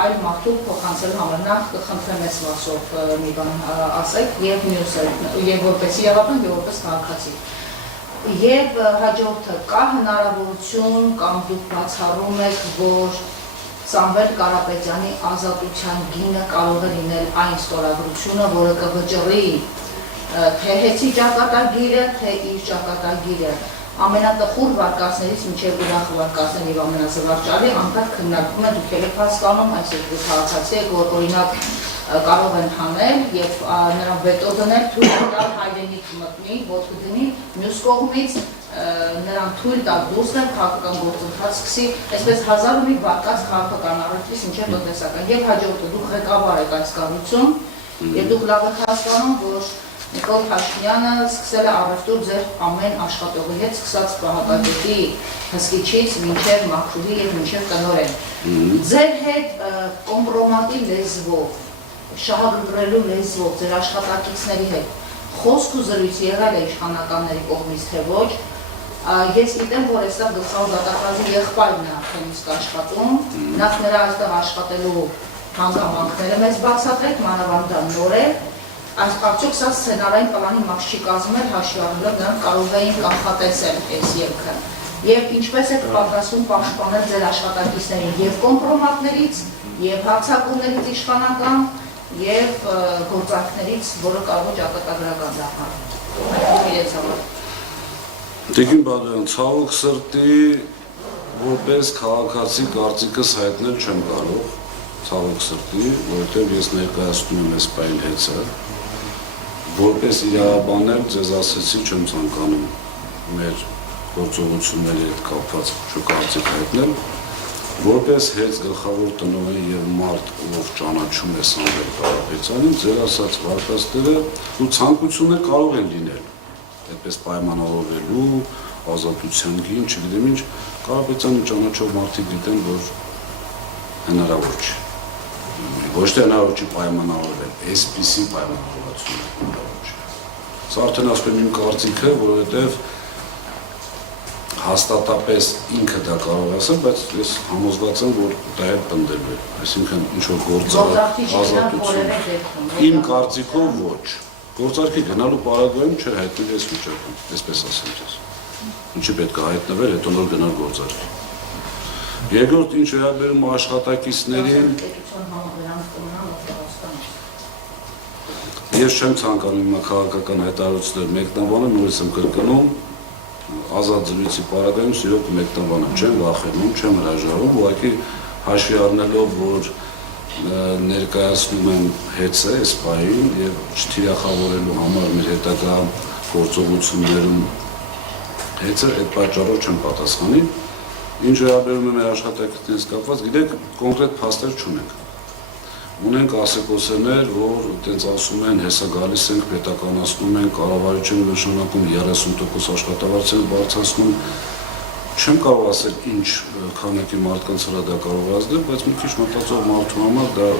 այլ մարդու փոխանցելու համար նախ կխնդրեմ ես Վասով մի բան ասեք եւ մյուսը եւ որպես իրավաբան եւ որպես քաղաքացի եւ հաջորդը կա հնարավորություն կամ դուք բացառում եք որ Սամվել Կարապետյանի ազատության գինը կարող է լինել այն ստորագրությունը որը կվճռի թե հեծի ճակատագիրը թե իր ճակատագիրը ամենատխուր վարկածներից մինչև ուրախ վարկածներ եւ ամենազվարճալի անդադար քննարկում է դուք եք հասկանում այս երկու քաղաքացի եք որ օրինակ կարող են հանել եւ նրան վետո դնել թույլ տալ հայրենիք մտնի ոտք դնի մյուս կողմից նրան թույլ տալ դուրս գալ քաղաքական գործընթաց սկսի այսպես հազար ու մի վարկած քաղաքական առիթից մինչև տնտեսական եւ հաջորդը դուք ղեկավար եք այս կառույցում եւ դուք լավ եք հասկանում որ Նիկոլ Փաշինյանը սկսել է առևտուր ձեր ամեն աշխատողի հետ սկսած պահապատետի հսկիչից մինչև մաքրուհի եւ մինչև տնօրեն։ Ձեր հետ կոմպրոմատի լեզվով, շահագրգռելու լեզվով ձեր աշխատակիցների հետ խոսք ու զրույց եղել է իշխանականների կողմից թե ոչ։ Ես գիտեմ, որ այստեղ գլխավոր դատախազի եղբայրն է արդեն իսկ աշխատում, նախ նրա այստեղ աշխատելու հանգամանքները մեզ բացատրեք, մանավանդ նոր է Արդյոք սա սցենարային պլանի մաս չի կազմել հաշվի առնելով նրանք կարող էին կանխատեսել այս ելքը եւ ինչպես եք պատրաստվում պաշտպանել ձեր աշխատակիցներին եւ կոմպրոմատներից եւ հարձակումներից իշխանական եւ գործարքներից, որը կարող է ճակատագրական դառնալ։ Տիկին Բադյան, ցավոք սրտի որպես քաղաքացի կարծիքս հայտնել չեմ կարող, ցավոք սրտի, որովհետեւ ես ներկայացնում եմ այս պայն հեծը Որպես իրավաբանել ձեզ ասեցի չեմ ցանկանում մեր գործողությունների հետ կապված շուկայացիք հայտնել, որպես հեծ գլխավոր տնօրեն եւ մարդ, ով ճանաչում է Սամվել Կարապետյանին, ձեր ասած վարկածները ու ցանկություններ կարող են լինել, այդպես պայմանավորվելու, ազատության գին, չգիտեմ ինչ, Կարապետյանը ճանաչող մարդիկ գիտեն, որ հնարավոր չի։ Ոչ թե հնարավոր չի պայմանավորվել, այսպիսի պայմանավորվածություն հնարավոր չի։ Սա արդեն ասում եմ իմ կարծիքը, որովհետև հաստատապես ինքը դա կարող է ասել, բայց ես համոզված եմ, որ դա է պնդելու է, այսինքն ինչ-որ գործարք ազատություն։ Իմ կարծիքով ոչ։ Գործարքի գնալու պարագայում չէ հայտնել այս վիճակում, այսպես ասեմ ձեզ։ Ինչի պետք է հայտնվել, հետո նոր գնալ գործարքի։ Երկրորդ ինչ վերաբերում աշխատակիցներին Ես չեմ ցանկանում իմ քաղաքական հայտարարություններ մեկնաբանել, նորից եմ կրկնում, ազատ զրույցի պարագայում սիրով կմեկնաբանեմ, չեմ վախենում, չեմ հրաժարվում, ուղղակի հաշվի առնելով, որ ներկայացնում եմ հեծը այս պահին եւ չթիրախավորելու համար մեր հետագա գործողություններում հեծը այդ պատճառով չեմ պատասխանի Ինչ վերաբերում է մեր աշխատակիցներից կապված, գիտեք, կոնկրետ փաստեր չունենք։ Ունենք ասեկոսներ, որ այդպես ասում են, հեսա գալիս ենք, պետականացնում են, կառավարիչը նշանակում 30% աշխատավարձեր բարձրացնում։ Չեմ կարող ասել ինչ քանակի մարդկանց վրա դա կարող է ազդել, բայց մի քիչ մտածող մարդու համար դա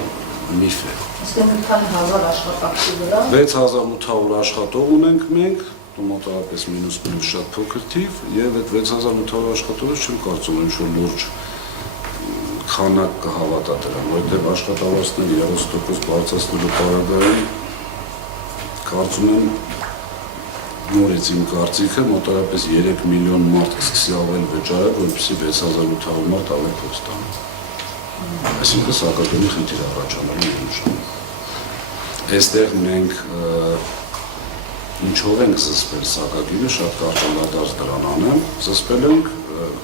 միֆ է։ Իսկ մի քանի հազար աշխատակցի վրա 6800 աշխատող ունենք մենք մոտավորապես մինուս շատ փոքր թիվ եւ այդ 6800 աշխատողից չեմ կարծում ինչ-որ լուրջ քանակ կհավատա դրան, որովհետեւ աշխատավարձների 30% բարձրացնելու պարագայում կարծում եմ նորից իմ կարծիքը մոտավորապես 3 միլիոն մարդ կսկսի ավել վճարել, որպեսզի 6800 մարդ ավել փոս տան։ Այսինքն սակագնի խնդիր առաջանալու նշան։ Այստեղ մենք Ինչով ենք զսպել սակագիրը, շատ կարճալադարձ դրան անեմ, զսպել ենք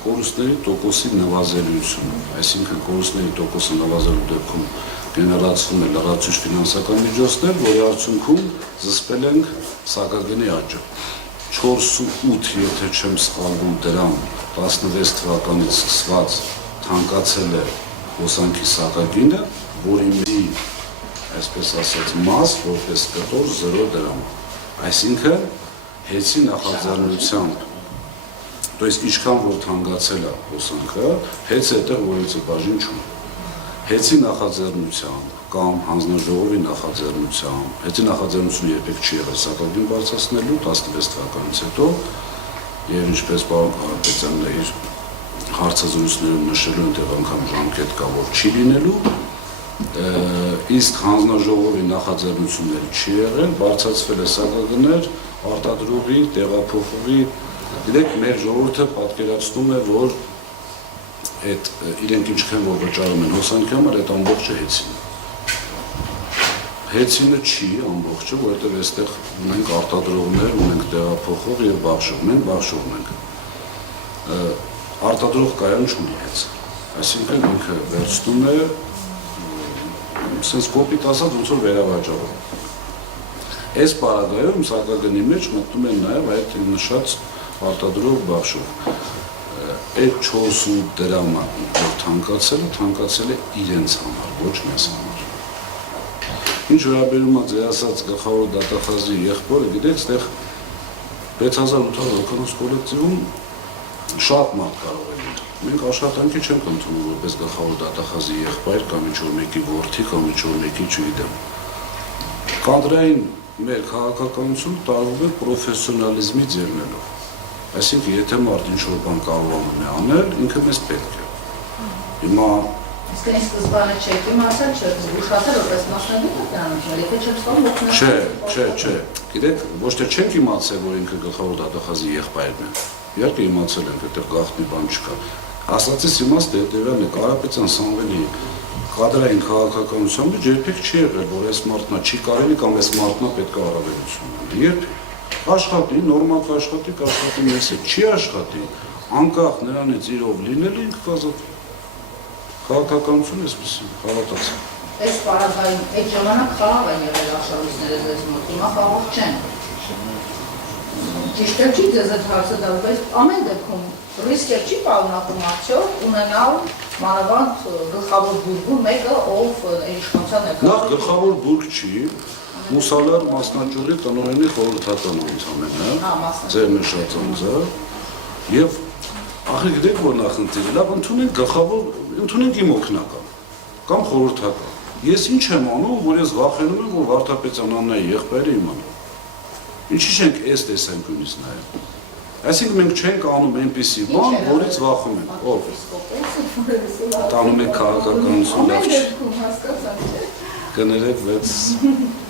կորուստների տոկոսի նվազելիությունը, այսինքն կորուստների տոկոսը նվազելու դեպքում գեներացվում է լրացուցիչ ֆինանսական միջոցներ, որի արդյունքում զսպել ենք սակագնի աճը։ 4.8, եթե չեմ սխալվում դրան 16 թվականից սկսված թանկացել է հոսանքի սակագինը, որի մի, այսպես ասած, մաս, որպես կտոր 0 դրամ։ Այսինքն հեծի նախաձեռնությամբ, то есть ինչքան որ թանկացել է հոսանքը, հեծը այդտեղ որևիցե բաժին չունի։ Հեծի նախաձեռնությամբ կամ հանձնաժողովի նախաձեռնությամբ, հեծի նախաձեռնությունը երբեք չի եղել սակագին բարձրացնելու 16 թվականից հետո, եւ ինչպես պարոն Կարապետյանն իր հարցազրույցներում նշելու, այնտեղ անգամ ժամկետ կա, որ չի լինելու, իսկ հանձնաժողովի նախաձեռնությունները չի եղել, բարձրացվել է սակագներ, արտադրողի, տեղափոխողի, դեք մեր ժողովուրդը պատկերացնում է, որ այդ իրենք ինչքան որ վճարում են հոսանքի համար, այդ ամբողջը հեծին։ Հեծինը չի ամբողջը, որովհետև այստեղ ունենք արտադրողներ, ունենք տեղափոխող եւ բաշխող, մենք բաշխողն ենք։ Արտադրող կայան չունի հեծ։ Այսինքն ինքը վերցնում է sense կոպիտ ասած ոնց որ վերավաճառում։ Այս պարագայում սակագնի մեջ մտնում են նաև այդ նշած արտադրող բաշխող։ Այդ 4 դրամը որ թանկացել է իրենց համար, ոչ մեզ համար։ Ինչ վերաբերում է ձեր ասած գլխավոր դատախազի եղբորը, գիտեք, այդտեղ 6800 կոլեկտիվում շատ մարդ կարող է լինել։ Մենք աշխատանքի չենք ընդունում որպես գլխավոր դատախազի եղբայր կամ ինչ-որ մեկի որդի կամ ինչ-որ մեկի չգիտեմ։ Կադրային մեր քաղաքականությունը տարվում է պրոֆեսիոնալիզմի ձեռներով։ Այսինքն, եթե մարդ ինչ-որ բան կարողանում է անել, ինքը մեզ պետք է։ Հիմա իսկ այս սկզբանը չեք իմացել, չեք զգուշացել, որպես մասնագետ եք դրանով, եթե չեք ստանում Չէ։ Գիտեք, ոչ թե չենք իմացել, որ ինքը գլխավոր դատախազի եղբայրն է։ Իհարկե իմացել ենք, այդտեղ գաղտնի բան չկա։ Ասածից իմաստը հետևյալն է, Կարապետյան Սամվելի կադրային քաղաքականության մեջ երբեք չի եղել, որ այս մարդնա չի կարելի կամ այս մարդնա պետք է առավելություն ունենա։ Երբեք աշխատի, նորմալ կաշխատի մեզ հետ, չի աշխատի, անկախ նրանից իրով լինելը ինքը կազատվի։ Քաղաքականությունը էսպիսին, հավատացի։ Այս պարագայում այդ ժամանակ խաղաղ են եղել արշալույսները ձեզ մոտ, հիմա խաղաղ չեն։ Ճիշտ է չի ձեզ այդ հարցը տալ, բայց ամեն դեպքում ռիսկեր չի պարունակում արդյոք ունենալ մանավանդ գլխավոր բուրգում մեկը, ով իշխանության ներկայացնում։ Նախ գլխավոր բուրգ չի, Մուսալար մասնաճյուղի տնօրենի խորհրդական անդամ է, ձեր նշած անձը, եւ ախր գիտեք որ նախնդիրը, լավ ընդունենք գլխավոր, ընդունենք իմ օգնական կամ խորհրդական։ Ես ինչ եմ անում, որ ես վախենում եմ, որ Վարդապետյան Աննայի եղբայրը իմանա։ Ինչի՞ չենք այս տեսանկյունից նայում։ Այսինքն մենք չենք անում այնպիսի բան, որից վախում ենք։ Ով։ Տանում եք քաղաքականություն լավ չէ։ Կներեք 6